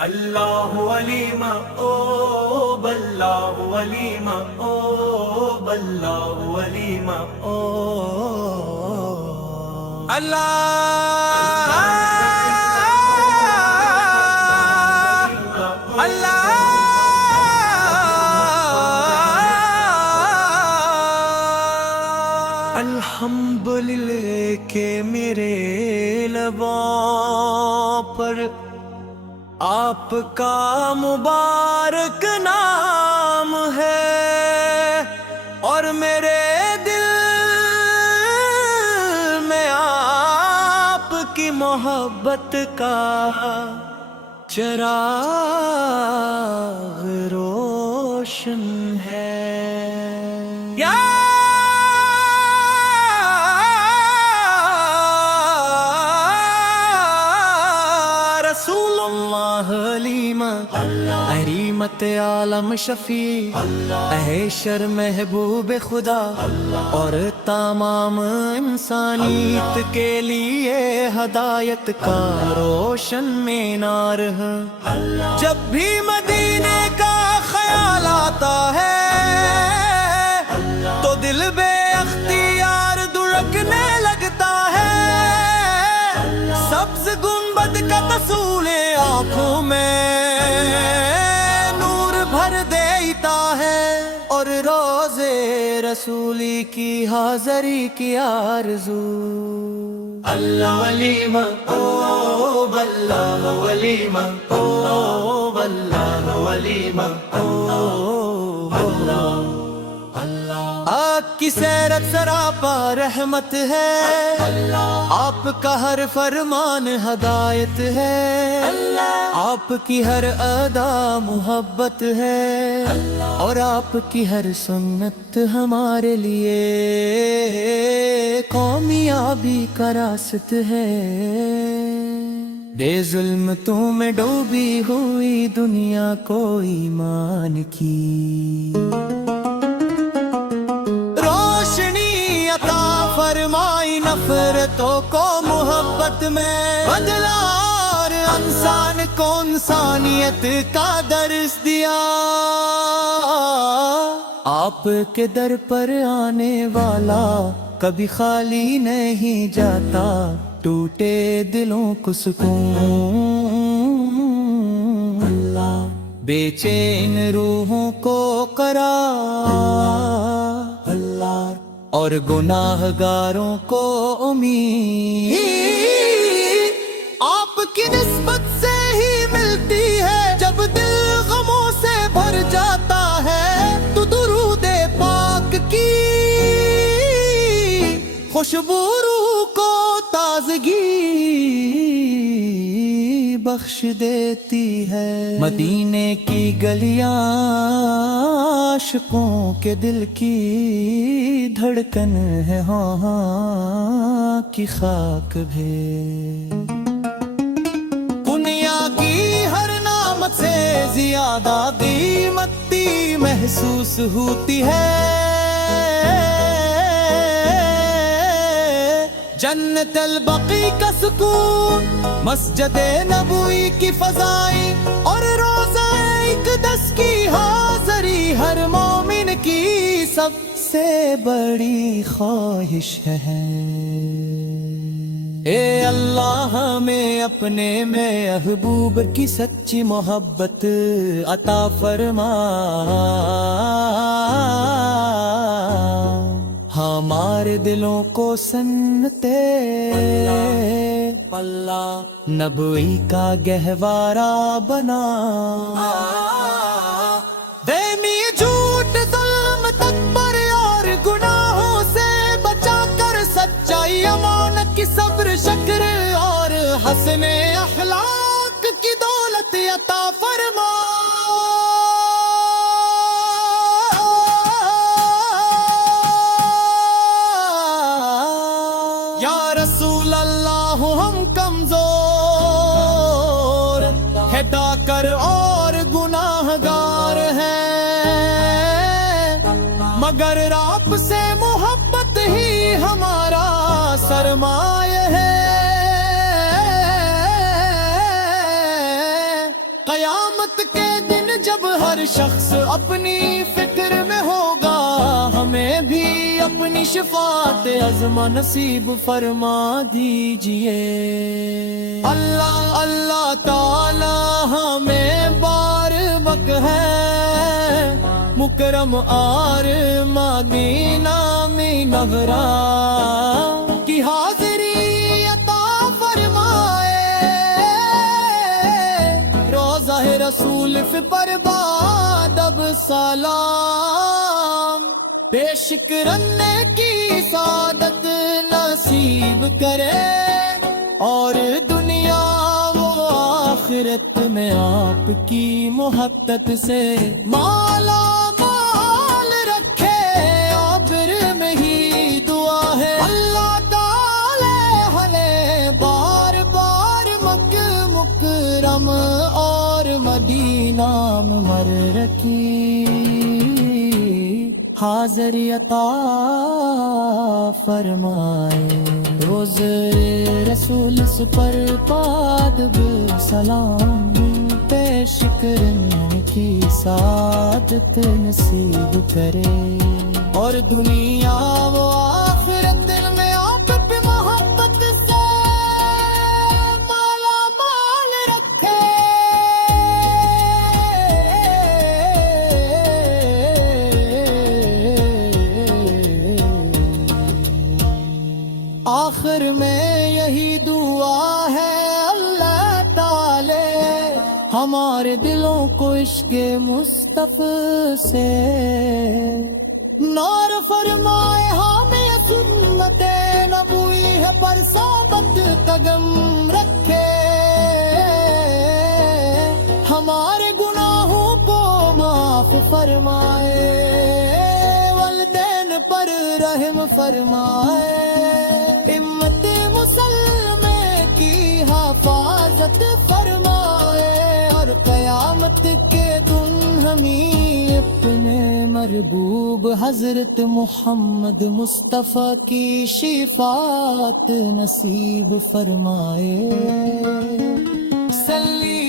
اللہ ولیمہ او باللہ ولیمہ او باللہ ولیمہ او اللہ اللہ الحمدللہ کہ میرے لبوں پر آپ کا مبارک نام ہے اور میرے دل میں آپ کی محبت کا چراغ روشن ہے یا رسول اللہ حلیمہ رحمت عالم شفیع احشر محبوب خدا اور تمام انسانیت کے لیے ہدایت کا روشن مینار ہے جب بھی مدینے کا خیال آتا ہے تو دل بے اختیار دھڑکنے لگتا ہے سبز گنبد کا تصور آنکھوں میں نور بھر دیتا ہے اور روزے رسولی کی حاضری کی آرزو اللہ ولیمہ او باللہ ولیمہ او باللہ ولیمہ او اللہ آپ کی سیرت سراپا رحمت ہے آپ کا ہر فرمان ہدایت ہے آپ کی ہر ادا محبت ہے اور آپ کی ہر سنت ہمارے لیے کامیابی کا راست ہے بے ظلم تم میں ڈوبی ہوئی دنیا کو ایمان کی فرمائی نفرتوں کو محبت میں بدلا اور انسان کو انسانیت کا درس دیا آپ کے در پر آنے والا کبھی خالی نہیں جاتا ٹوٹے دلوں کو سکون اللہ بے چین روحوں کو قرار اللہ اور گناہ گاروں کو امید آپ کی نسبت سے ہی ملتی ہے جب دل غموں سے بھر جاتا ہے تو درود پاک کی خوشبو روح کو تازگی بخش دیتی ہے مدینے کی گلیاں عاشقوں کے دل کی دھڑکن ہے ہاں کی خاک بھی دنیا کی ہر نعمت سے زیادہ قیمتی محسوس ہوتی ہے جنت البقیع کا سکون مسجد نبوی کی فضائیں اور روزہ اقدس کی حاضری ہر مومن کی سب سے بڑی خواہش ہے اے اللہ ہمیں اپنے محبوب کی سچی محبت عطا فرما ہمارے دلوں کو سنتے اللہ نبوی کا گہوارہ بنا دیمی جھوٹ ظلم تکبر اور گناہوں سے بچا کر سچائی امانت کی صبر شکر اور حسن اخلاق کی دولت عطا فرما رسول اللہ ہم کمزور ہدا کر اور گناہ گار ہیں مگر آپ سے محبت ہی ہمارا سرمایہ ہے قیامت کے دن جب ہر شخص اپنی فکر میں ہوگا، ہمیں بھی اپنی شفاعت عظمہ نصیب فرما دیجئے۔ اللہ اللہ تعالی ہمیں بار بک ہے، مکرم آر مدینہ منورہ کی حاضری عطا فرمائے، روضہ رسول پر بادب سلام، پیش کرنے کی سعادت نصیب کرے، اور دنیا و آخرت میں آپ کی محبت سے مالا مال رکھے، آخر میں ہی دعا ہے اللہ تعالی ہمیں بار بار مکہ مکرم اور مدینہ منورہ کی حاضری عطا فرمائے، روز رسول پر پادب سلام، پیش کرنے کی سعادت نصیب کرے، اور دنیا و آخرت میں آپ پہ محبت سے مالا مال رکھے، آخر میں یہی دعا ہے اللہ تعالی ہمارے دلوں کو عشق مصطفیٰ سے نور فرمائے، ہمیں سنت نبوی ہے پر ثابت قدم رکھے، ہمارے گناہوں کو معاف فرمائے، والدین پر رحم فرمائے، امت مسلمہ کی حفاظت فرمائے، اور قیامت کے دن ہمیں اپنے مربوب حضرت محمد مصطفیٰ کی شفاعت نصیب فرمائے۔ صلی